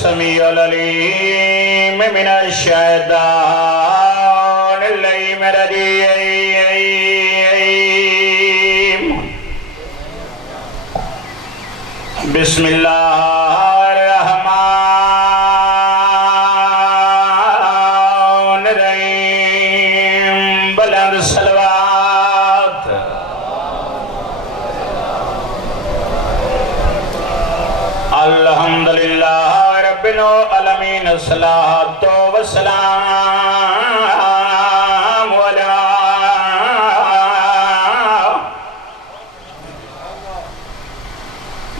السميع العليم من الشيطان اللعين الرجيم بسم الله الرحمن الرحيم بلند صلوات الحمدللہ رب العالمین الصلاة والسلام علی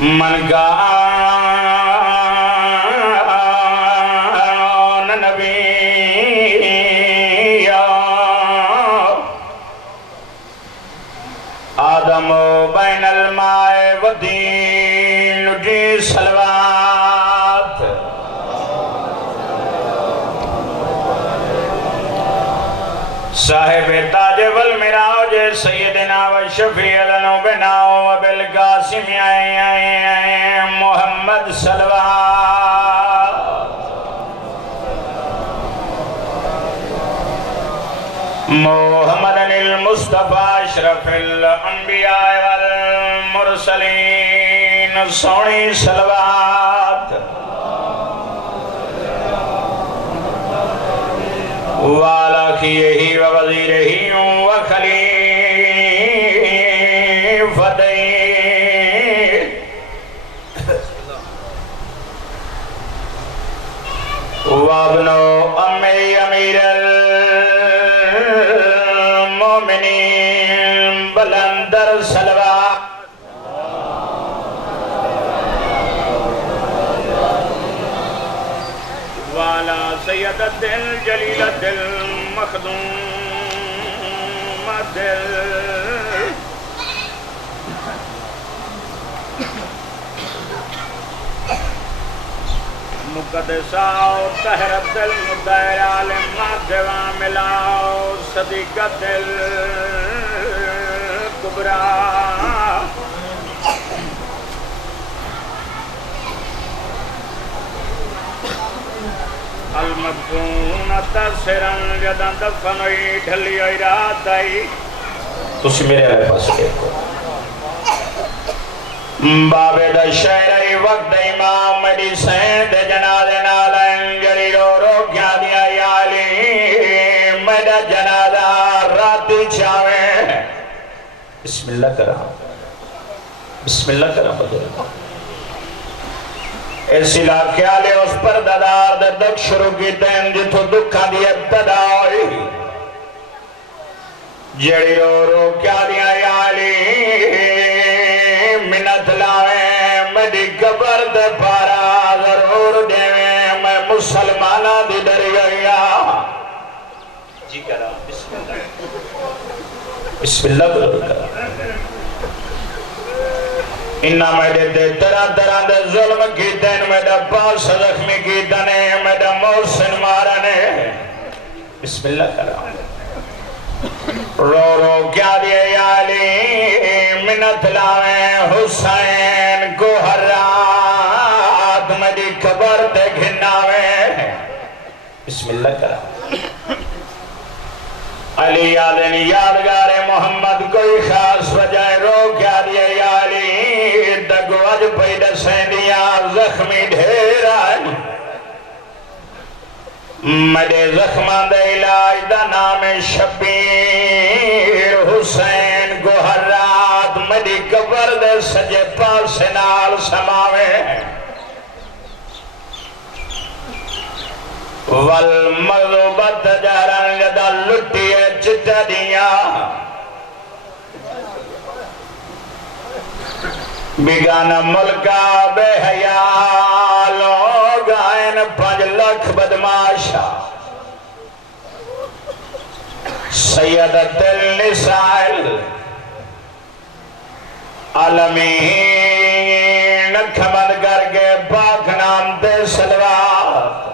من کان نبیّا آدم بین الماء والدین جی صلوات صاحب تاج والمراج سیدنا و شفیع ذنوبنا و بالقاسم محمد صلوات محمد المصطفى اشرف الانبیاء والمرسلین سونی صلوات وعلى ووزيره وخليفته وابن أمي أمير المؤمنين بلندر صلوات وعلى سيد الدل جليل الدل مخدوم الدل مقدسہ طاہر الدل مدعر عالم مادوا ملاؤ صدیق الدل کبرا المدفون تسرن جدن دفنوی ڈھلی ایراد آئی تسی میرے آئے پاس دیکھو بابے دا شہرہی وقت امام مدی سید جنازے نالن جلی رو کیا دیا یالی میڈا جنازہ راتی چاوے بسم اللہ کرا بدل اس علاقے آلے اس پر دادار دک شروع کی تین جتو دکھا دی ابتدا ہوئی جڑی رو کیا دیا یالی منت لاویں مدی قبر دے پارا ضرور دیویں میں مسلمانہ دی ڈر گیا جی کرا بسم اللہ کرا انہا میڈے دے دران دے ظلم کی دین میڈا پاس زخمی کی دنے میڈا محسن مارنے بسم اللہ کرا رو کیا دیے یالی منت لاویں حسین کو ہر رات مدی قبر دے گھناویں بسم اللہ کرا علی یادن یادگار محمد کوئی خاص وجہ رو کیا دیے یالی دگو اج پیدا سیندیاں زخمی ڈھیر آئے مدے زخمان دے علاج دا نام شبیر حسین کو ہر رات مدی قبر دے سجے پاس نال سماوے والمغضوبت جہران لدہ لٹی چٹا دیا بیگانا ملکہ بے حیاء لوگ آئین 5 لاکھ بدماشا سیدت النسائل عالمین کھمد کر کے پاک نام دے صلوات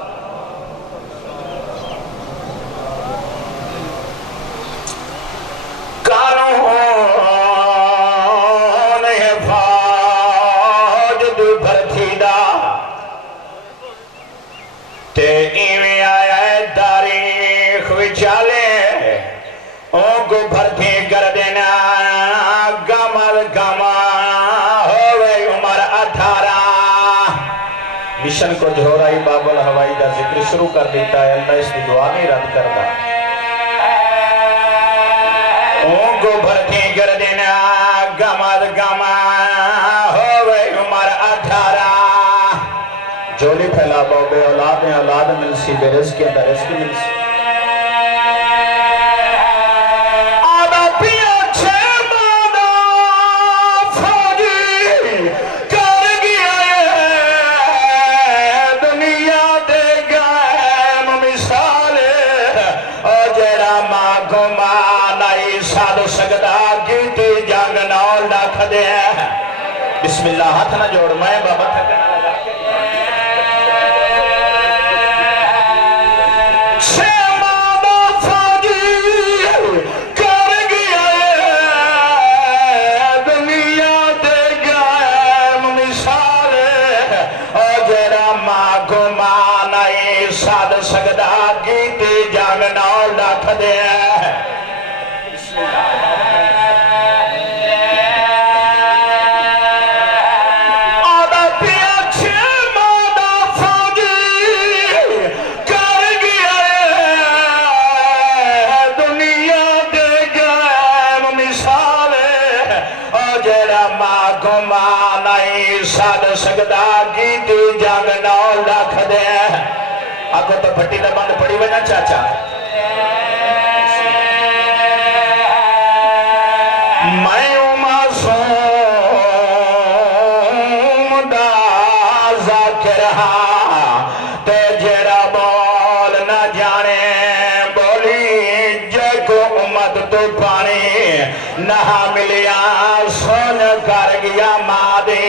مشن کو جھورائی باب الہوائی دا ذکر شروع کر دیتا ہے اللہ اس کی دعا نہیں رد کردا اون کو بھرتی کر دینا گماد گما ہوئے عمر 18 جولی پھیلا باؤ بے اولاد اولاد ملسی بے رزق اندر رزق ملسی بسم اللہ ہاتھ نہ جوڑ میں بابا تھکنا لگا کے چھ مادہ فاجی کر گیا دنیا دے گئے مثال جیڑا ماں کو ماں نہیں ساد سکدا گیتی جانگ نال ڈاکھ دے بسم اللہ سکدا گیتی جانگ نال ڈاکھ دے آگو تو پھٹی دا بند پڑی وجہ چاچا میں معصوم دا ذاکر ہاں تے جڑا بول نہ جانے بولی جے کو امت تو پانی نہ ملیا سن کر گیا مادے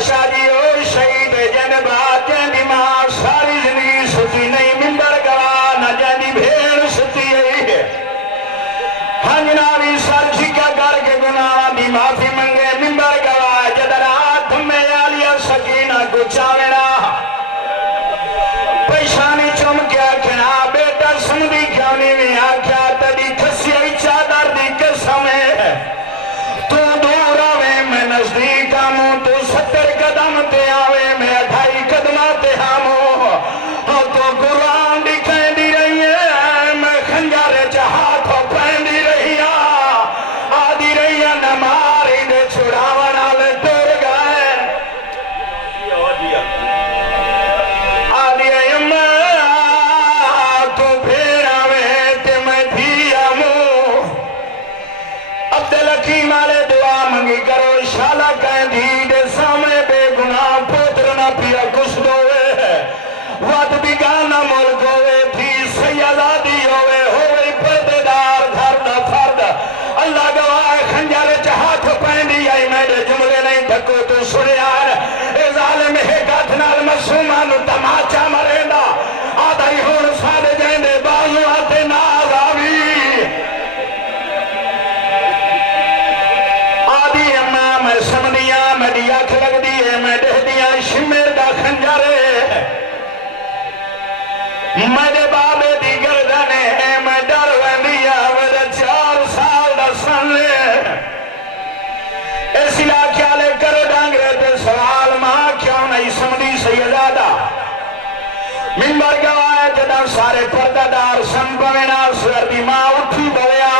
شادی اور شہید جنبا جنبی ماں ساری زندگی ستی نہیں ممبر گوا نہ جنبی بھیڑ ستی ہے ہنجناوی سر جھکا کر کے گناہ دی معافی منگے ممبر گوا جدرات میں آلیا سکینہ کو چاوینا پیشانی چمکیا کھنا بیٹا سمدی کھانی میں آکھیا تڑی کھسی ای چادر دی قسم ہے تو دور آوے میں نزدیک آموں تو 70 قدم تے آوے میں 28 قدماتے ہامو تو قرآن دی کہیں دی رہی ہے میں خنجارے چاہاتوں پہن دی رہی آدھی رہی ہے نماری دے چھڑاونا لے ٹور گئے آدھی ہے تو پھر آوے تے میں بھی آمو عبدالحکیم آلے دعا منگی کرو شالہ کہیں دی دے سامنے بے گناہ پوتر نہ پیا کچھ دوئے وقت بھی گانا ملک ہوئے تھی سیادادی ہوئے پردیدار دھرد فرد اللہ گواہ خنجر چاہت پہنی آئی میرے جملے نہیں دھکو تو سنیار اے ظالم ہے گاتنال مسومان تماچا مریندا آدھائی ہون سادے جائندے بازو آتے ناز آوی آدھی امام سمدیاں میری آنکھ لگ دیئے میں دہ دیاں شمیر دا خنجرے میرے بابے دی گردنے ہیں میں ڈر ویندیا میرے 4 سال دا سن لے اس علاقے آلے کر ڈانگرے تے سوال ماں کیوں نہیں سمدی سیدادہ ممبر گواہ جدہ سارے پردادار سنپوینا سوردی ماں اٹھی بویا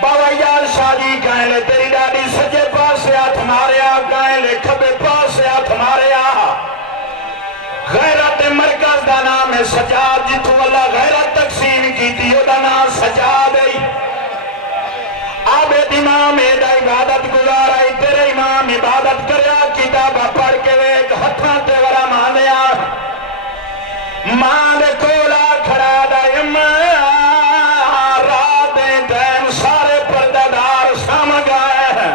بابا یار شادی کہیں لے تیری ڈاڈی سجے پاس سے ہاتھ ماریا کہیں لے کھبے پاس سے ہاتھ ماریا غیرت مرکز دا نام ہے سجاد جتو اللہ غیرت تقسیم کی تھی دا نام سجاد ہے عابد امام دا عبادت گزارا تیرے امام عبادت کریا کتابہ پڑھ کے ایک ہتھاں تے ورا مانیا ماں دے کولا کھڑا دا رات دین سارے پردادار سام گئے